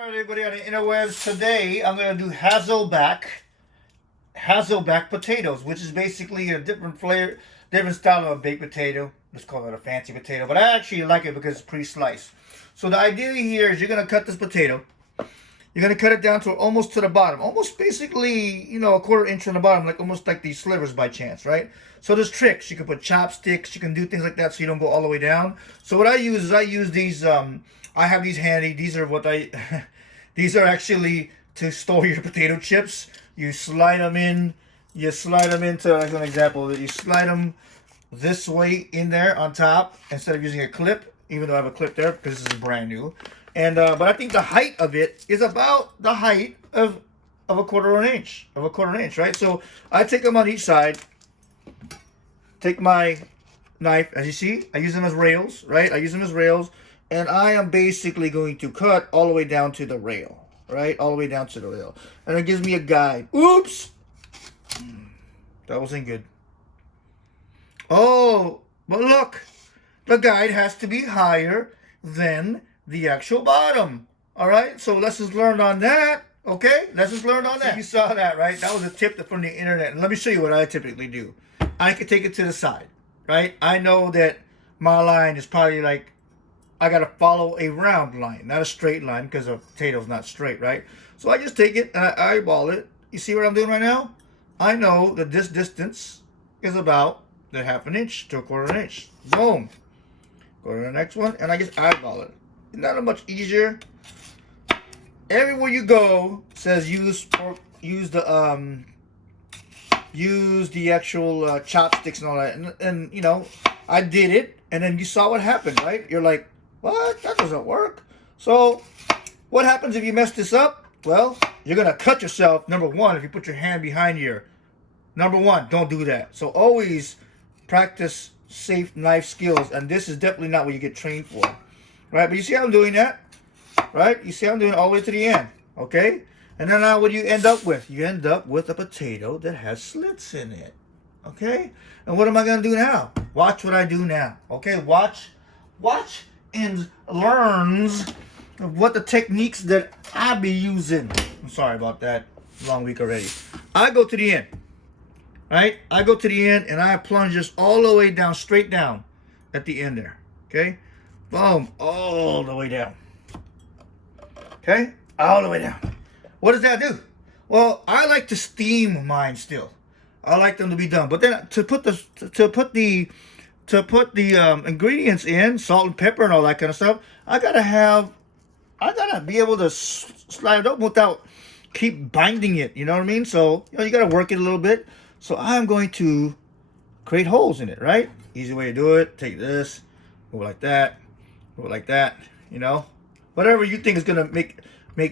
All right, everybody on the interwebs. Today I'm going to do Hasselback potatoes, which is basically a different flavor, different style of a baked potato. Let's call it a fancy potato, but I actually like it because it's pre-sliced. So the idea here is you're going to cut this potato. You're going to cut it down to almost to the bottom, almost basically, you know, a quarter inch on the bottom, like almost like these slivers by chance, right? So there's tricks. You can put chopsticks. You can do things like that so you don't go all the way down. So what I use is I use these. I have these handy. These are what I. These are actually to store your potato chips. You slide them in. You slide them into, as an example, you slide them this way in there on top instead of using a clip. Even though I have a clip there because this is brand new. And but I think the height of it is about the height of a quarter of an inch, right? So I take them on each side. Take my knife, as you see, I use them as rails, right? I use them as rails, and I am basically going to cut all the way down to the rail, right? All the way down to the rail, and it gives me a guide. Oops, that wasn't good. Oh, but look, the guide has to be higher than the actual bottom. All right, so lessons learned on that. Okay, lessons learned on that. You saw that, right? That was a tip from the internet. And let me show you what I typically do. I could take it to the side, right? I know that my line is probably like, I got to follow a round line, not a straight line, because a potato's not straight, right? So I just take it and I eyeball it. You see what I'm doing right now? I know that this distance is about the half an inch to a quarter of an inch. Boom. Go to the next one, and I just eyeball it. Isn't that much easier? Everywhere you go says use the actual chopsticks and all that, and you know, I did it, and then you saw what happened, right? You're like, what? That doesn't work. So what happens if you mess this up? Well, you're gonna cut yourself. Number one, if you put your hand behind your, number one, don't do that. So always practice safe knife skills, and this is definitely not what you get trained for, right? But you see how I'm doing that, right? You see how I'm doing it all the way to the end, okay? And then now what do you end up with? You end up with a potato that has slits in it, okay? And what am I going to do now? Watch what I do now, okay? Watch and learns what the techniques that I be using. I'm sorry about that. Long week already. I go to the end, right? I go to the end and I plunge this all the way down, straight down at the end there, okay? Boom, all the way down, okay? All the way down. What does that do? Well, I like to steam mine still. I like them to be done. But then to put the ingredients in, salt and pepper and all that kind of stuff, I gotta be able to slide it up without keep binding it. You know what I mean? So you know, you gotta work it a little bit. So I'm going to create holes in it, right? Easy way to do it. Take this, go like that, go like that. You know, whatever you think is gonna make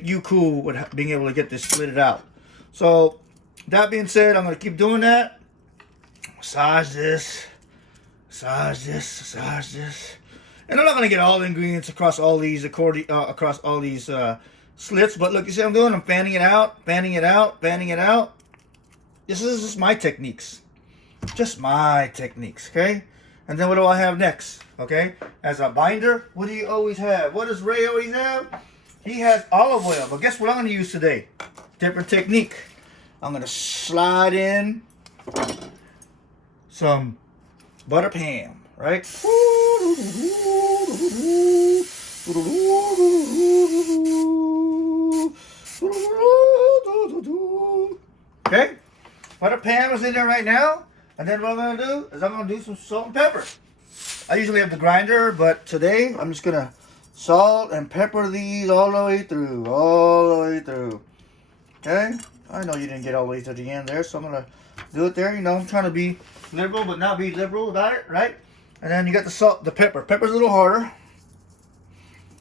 you cool with being able to get this slitted out. So that being said, I'm going to keep doing that. Massage this. Massage this. Massage this. And I'm not going to get all the ingredients across all these slits. But look, you see what I'm doing? I'm fanning it out, fanning it out, fanning it out. This is just my techniques. Just my techniques, okay? And then what do I have next? Okay? As a binder, what do you always have? What does Ray always have? He has olive oil, but guess what I'm going to use today? Different technique. I'm going to slide in some butter palm, right? Okay? Butter palm is in there right now. And then what I'm going to do is I'm going to do some salt and pepper. I usually have the grinder, but today I'm just going to salt and pepper these all the way through, okay? I know you didn't get all the way to the end there, so I'm going to do it there. You know, I'm trying to be liberal, but not be liberal about it, right? And then you got the salt, the pepper. Pepper's a little harder.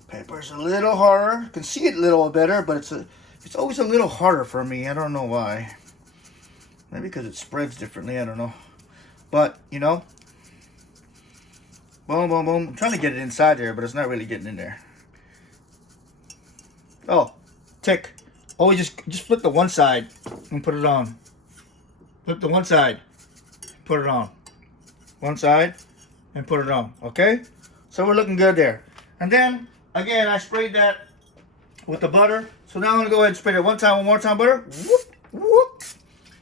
Pepper's a little harder. You can see it a little better, but it's always a little harder for me. I don't know why. Maybe because it spreads differently, I don't know. But, you know, boom, boom, boom. I'm trying to get it inside there, but it's not really getting in there. Oh, tick. Always just flip the one side and put it on. Flip the one side, put it on. One side and put it on, okay? So we're looking good there. And then, again, I sprayed that with the butter. So now I'm gonna go ahead and spread it one more time butter. Whoop, whoop.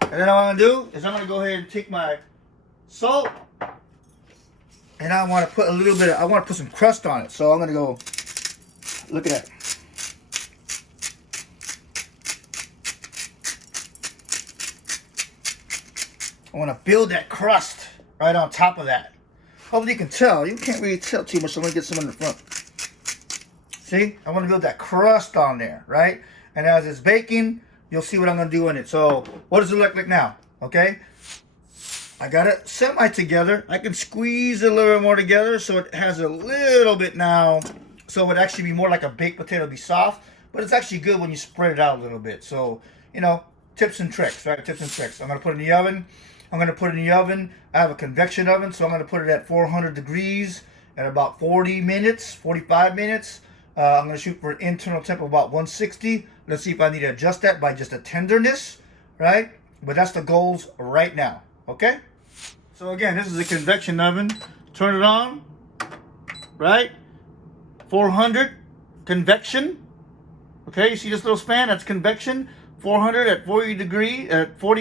And then what I'm gonna do is I'm gonna go ahead and take my salt, and I want to put a little bit. I want to put some crust on it. So I'm gonna go. Look at that. I want to build that crust right on top of that. Hopefully you can tell. You can't really tell too much, so I'm gonna get some in the front. See, I want to build that crust on there, right? And as it's baking, you'll see what I'm going to do in it. So what does it look like now? Okay. I got it semi together. I can squeeze it a little bit more together so it has a little bit now. So it would actually be more like a baked potato, be soft. But it's actually good when you spread it out a little bit. So, you know, tips and tricks, right? Tips and tricks. I'm going to put it in the oven. I have a convection oven, so I'm going to put it at 400 degrees at about 40 minutes, 45 minutes. I'm going to shoot for an internal temp of about 160. Let's see if I need to adjust that by just a tenderness, right? But that's the goals right now, okay? So again, this is a convection oven. Turn it on, right? 400 convection. Okay, you see this little span? That's convection. 400 at 40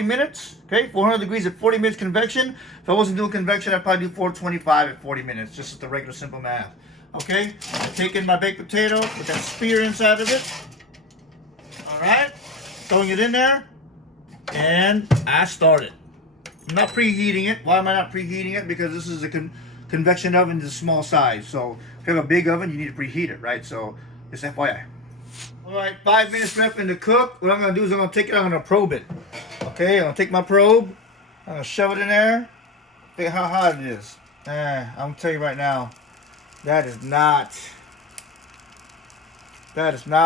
minutes. Okay, 400 degrees at 40 minutes convection. If I wasn't doing convection, I'd probably do 425 at 40 minutes, just the regular simple math. Okay, I take in my baked potato with that spear inside of it. All right, throwing it in there, and I start it. I'm not preheating it. Why am I not preheating it? Because this is a convection oven, is a small size. So if you have a big oven, you need to preheat it, right? So just FYI. All right, 5 minutes left in the cook. What I'm gonna do is I'm gonna take it. I'm gonna probe it. Okay, I'm gonna take my probe. I'm gonna shove it in there. Think how hot it is. I'm gonna tell you right now. That is not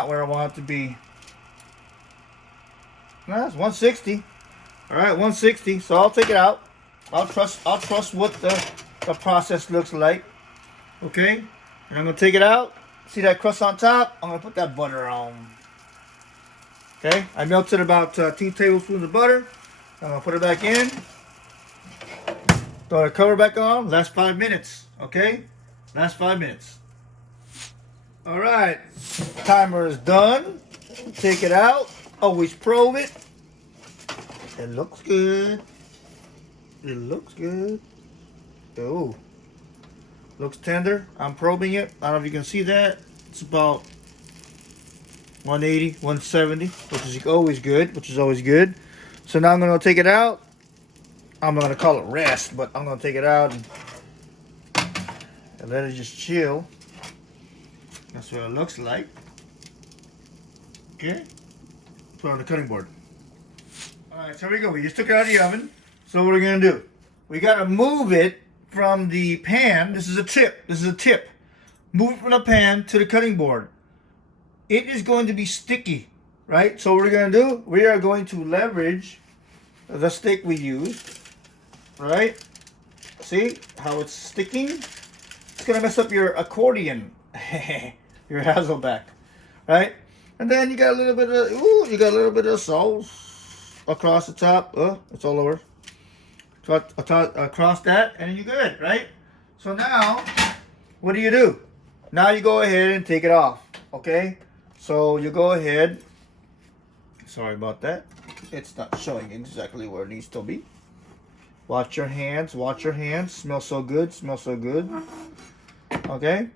where I want it to be. No, it's 160. All right, 160. So I'll take it out. I'll trust what the process looks like. Okay, and I'm gonna take it out. See that crust on top? I'm gonna put that butter on. Okay, I melted about 2 tablespoons of butter. I'm gonna put it back in. Throw the cover back on. Last 5 minutes. Okay. Last 5 minutes. All right, timer is done. Take it out. Always probe it. It looks good. It looks good. Oh, looks tender. I'm probing it. I don't know if you can see that. It's about 180, 170, which is always good. So now I'm gonna take it out. I'm not gonna call it rest, but I'm gonna take it out and let it just chill. That's what it looks like. Okay. Put it on the cutting board. Alright, so here we go. We just took it out of the oven. So what are we gonna do? We gotta move it from the pan. This is a tip. Move it from the pan to the cutting board. It is going to be sticky, right? So what we're gonna do, we are going to leverage the stick we used, right? See how it's sticking? It's gonna mess up your accordion, your Hasselback, right? And then you got a little bit of sauce across the top. It's all over. Across that, and you're good, right? So now, what do? Now you go ahead and take it off, okay? So you go ahead. Sorry about that. It's not showing exactly where it needs to be. Watch your hands. Watch your hands. Smells so good. Smells so good. Okay.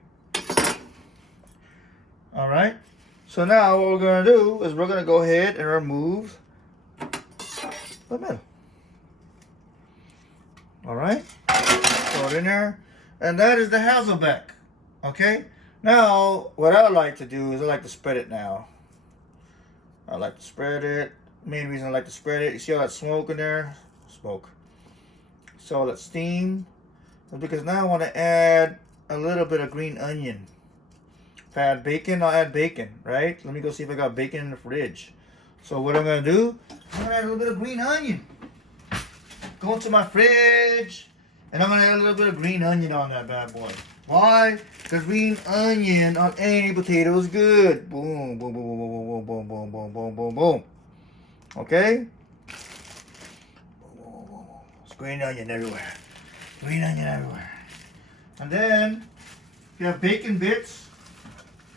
All right. So now what we're gonna do is we're gonna go ahead and remove the middle. All right. Throw it in there, and that is the Hasselback. Okay. Now what I like to do is I like to spread it now. I like to spread it. Main reason I like to spread it. You see all that smoke in there? Smoke. So all that steam. Because now I want to add a little bit of green onion. If I add bacon, I'll add bacon, right? Let me go see if I got bacon in the fridge. So what I'm going to do, I'm going to add a little bit of green onion. Go into my fridge, and I'm going to add a little bit of green onion on that bad boy. Why? Because green onion on any potato is good. Boom, boom, boom, boom, boom, boom, boom, boom, boom, boom, boom. Okay? It's green onion everywhere. Green onion everywhere. And then, if you have bacon bits,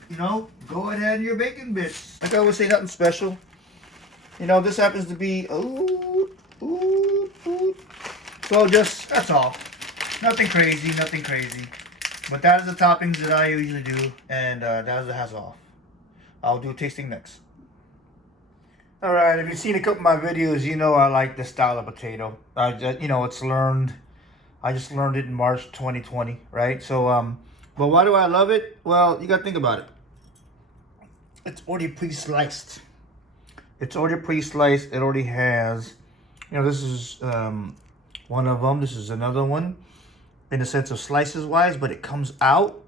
you know, go ahead your bacon bits. Like I always say, nothing special. You know, this happens to be, so just, that's all. Nothing crazy, nothing crazy. But that is the toppings that I usually do, and that is the Hasselback. I'll do tasting next. Alright, if you've seen a couple of my videos, you know I like this style of potato. You know, it's learned. I just learned it in March 2020, right? So, but why do I love it? Well, you got to think about it. It's already pre-sliced. It's already pre-sliced. It already has, you know, this is one of them. This is another one in the sense of slices-wise, but it comes out.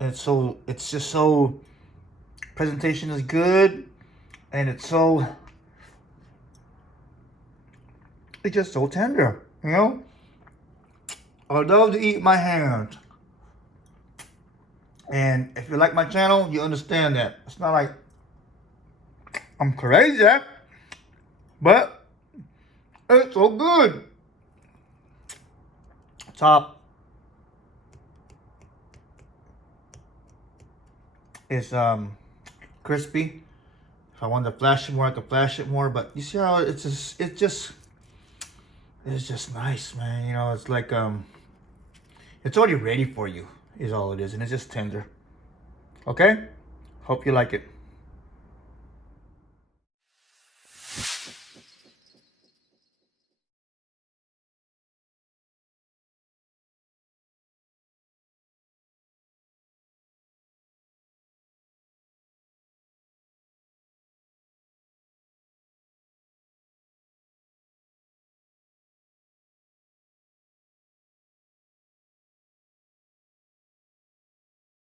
And so, it's just so, presentation is good. And it's just so tender, you know? I love to eat my hand. And if you like my channel, you understand that. It's not like I'm crazy, but it's so good. Top is crispy. If I wanted to flash it more, I could flash it more. But you see how it's just nice, man. You know, it's like it's already ready for you, is all it is, and it's just tender. Okay? Hope you like it.